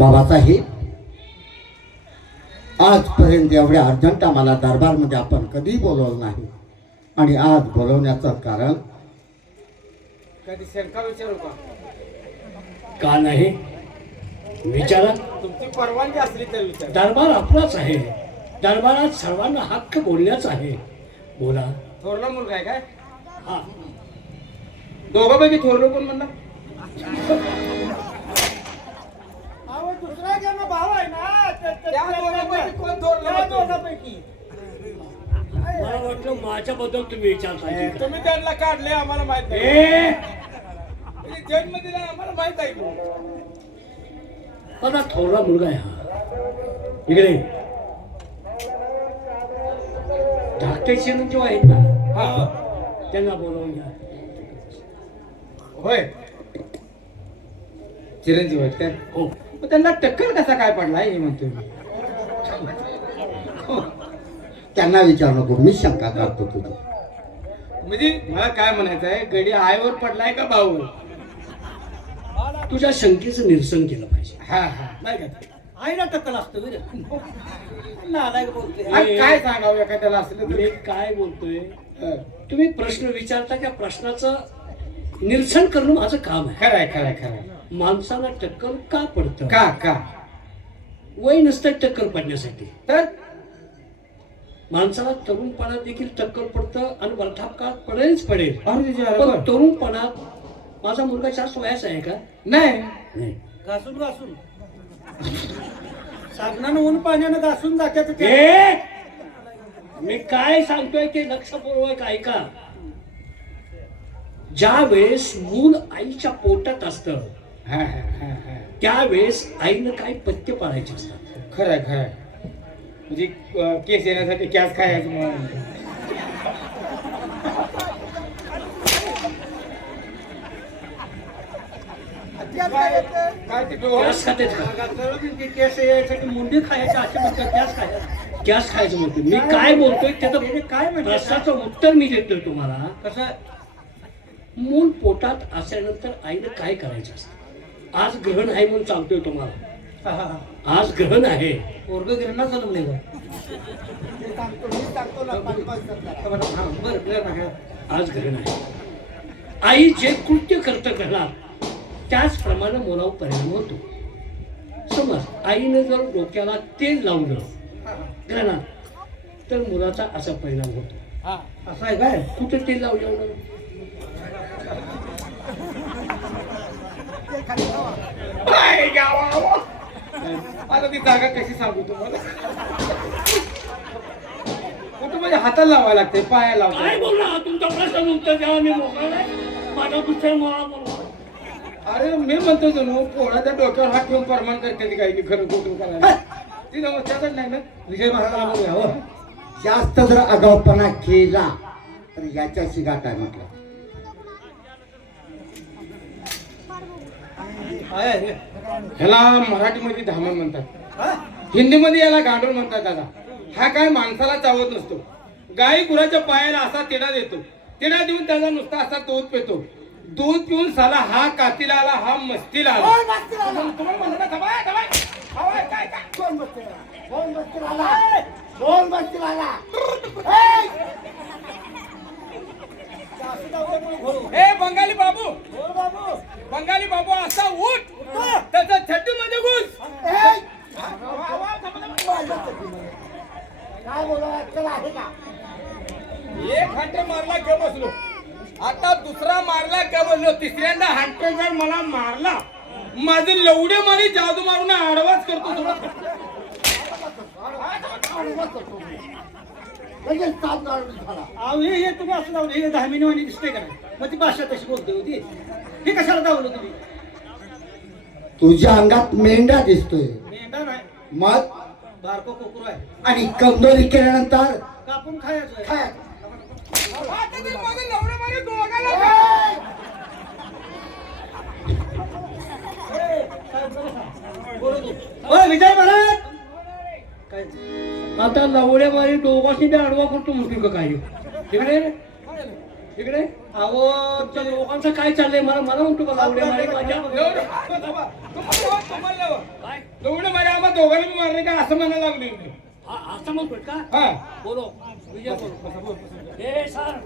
बाबासाहेब, आजपर्यंत एवढ्या अर्जंट आम्हाला दरबारमध्ये आपण कधी बोलवलं नाही आणि आज बोलवण्याचं कारण कधी शंका विचारू का नाही विचारा. तुमची परवानगी असली तर विचार. दरबार आपलाच आहे. दरबारात सर्वांना हक्क बोलण्याचा आहे. बोला. थोरला मुलगा आहे काय? हा. दोघांपैकी थोरलो कोण म्हणणार? दुसरा ज्यांना भाव आहे ना त्या दोघांपैकी कोण थोरलं? मला वाटलं माझ्याबद्दल तुम्ही विचारता. तुम्ही त्यांना काढले आम्हाला माहित नाही. जन्म दिला आम्हाला माहित आहे. माझा थोरला मुलगा आहे हा. इकडे धाकटे चिरंजीव आहेत ना, हा त्यांना बोलवून घ्या. होय, चिरंजीव आहेत काय? हो. मग त्यांना टक्कल कसा काय पडलाय हे म्हणतो मी. त्यांना विचारू नको, मी शंका करतो तुझी. म्हणजे मला काय म्हणायचं आहे, गडी आईवर पडलाय का भाऊवर? तुझ्या शंकेचं निरसन केलं पाहिजे. हा हा नाही का? आईला टक्कल असतो वीर. नालायक बोलते. आणि काय सांगावं एखाद्याला असलं मी तरी. काय बोलतोय, हं. तुम्ही प्रश्न विचारता, त्या प्रश्नाचं निरसन करणं माझं काम आहे. खरंय खरंय खरंय. माणसाला टक्कल का पडतं? का वय नसतं टक्कल पडण्यासाठी. तर माणसाला तरुणपणात देखील टक्कल पडतं आणि वृद्धापकाळात पडेलच पडेल. अरे पण तरुणपणात माझा मुलगा जास्त वयाचा आहे का? नाही नाही. घासून घासून साबणानं ऊन पाण्यानं घासून जात्यात ते. ए! मी काय सांगतोय ते लक्षपूर्वक ऐका. ज्या वेळेस मूल आईच्या पोटात असतं हा हा हा हा. त्यावेळेस आईनं काही पथ्य पाळायचे असतात. खरंय खरंय. म्हणजे केस येण्यासाठी कॅस खायचं म्हणून. काय ते डोळे? गॅस खाते केस यायसाठी मुंडी खायची असे म्हणतात. गॅस खायचं. गॅस खायचं म्हणतो. मी काय बोलतोय त्याचं काय म्हणजे प्रश्नाचं उत्तर मी देतोय तुम्हाला. कसं मूल पोटात असल्यानंतर आईनं काय करायचं असतं? आज ग्रहण आहे म्हणून सांगतोय तुम्हाला. आज ग्रहण आहे. पोरग गिरणा जन्मले आज ग्रहण आहे. आई जे कृत्य करतं घरात त्याचप्रमाणे मुलावर परिणाम होतो. समज आईनं जर डोक्याला तेल लावलं ग्रहणात तर मुलाचा असा परिणाम होतो. असं आहे काय? कुठे तेल लावलं? बाय गावा. आता ती जागा कशी सांगू तुम्हाला? कुठं म्हणजे हाताला लावायला लागते, पायाला काय लावते. बोलला तुमचा प्रश्न उत्तर द्यावा. मी मोकळा नाही. माझा दुसऱ्या मला बोलवा. अरे मी म्हणतो जणू पोळाच्या डोक्यावर हात ठेवून परमान करते ती काय की खरं खोटं करायला. ती नमस्कार नाही ना. विजय महाराजाला बोलूया. हो. जास्त जर आगाऊपणा केला तर याच्याशी गाठ आहे म्हटलं. आहे रे. ह्याला मराठीमध्ये धामण म्हणतात, हा? हिंदीमध्ये याला गांडूळ म्हणतात. दादा हा काय माणसाला चावत नसतो. गाई गुराच्या पायाला असा तिडा देतो. तिडा देऊन त्याचा नुसता असा दूध पितो. दूध पिऊन साला हा कातीला आला, हा मस्तीला आला. तुम्हाला म्हणलं ना, थांबा, थांबा. थांबा, काय काय? कोण बसतील आला? ए बंगाली बाबू, बंगाली बाबू असा उठ त्याचा छट्टी मध्ये घुस. काय बोलायचं आहे का? एक हंटर मारला का बसलो, आता दुसरा मारला का बसलो, तिसऱ्यांदा हंटर जर मला मारला, माझे लवडे मारी जादू मारून आडवाच करतो थोडा. हे तुम्ही असं लावलं. हे 10 मिनिट दिसतंय का नाही? मग ती भाषा तशी बोलते होती. हे कशाला दावलं तुम्ही? तुझ्या अंगात मेंढा दिसतोय. मेंढा नाही, मग बारको कोकरू आहे. आणि कंदोरी केल्यानंतर कापून खायचं. काय? आता ते माझे लवडे मारी दोघाला. हो विजय महाराज. काय आता लवड्या मारी दोघांशी बी आडवा करतो म्हणतो का काय? इकडे इकडे अहो त्या लोकांचं काय चाललंय मला मला म्हणतो का लावड्या मारे माझ्या काय दोघं मारे आम्हा दोघांना मी मारले का असं म्हणायला लागले मी. असं म्हणतोय का हा बोलो विजय बोलो हे सर